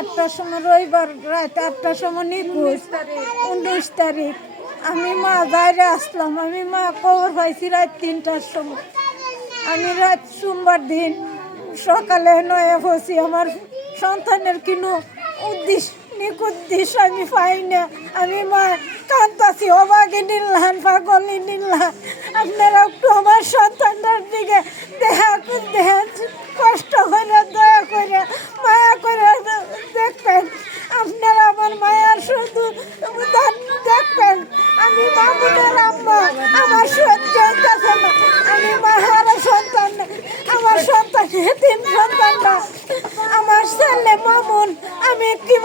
আটটার সময় রবিবার, রাত আটটার সময় নিখোঁজ। উনিশ তারিখ। আমি মা বাইরে আসলাম। আমি মা খবর পাইছি রাত তিনটার সময়। আমি রাত সোমবার দিন সকালে নয় বসি আমার সন্তানের কোনো উদ্দেশ্য নিকুদ্দেশ আমি পাই না। আমি মা কান্তাছি অবাকে নিলাম পাগলি নিলাম আপনারা একটু আমার সন্তানটার আমার ছেলে মামুন আমি কি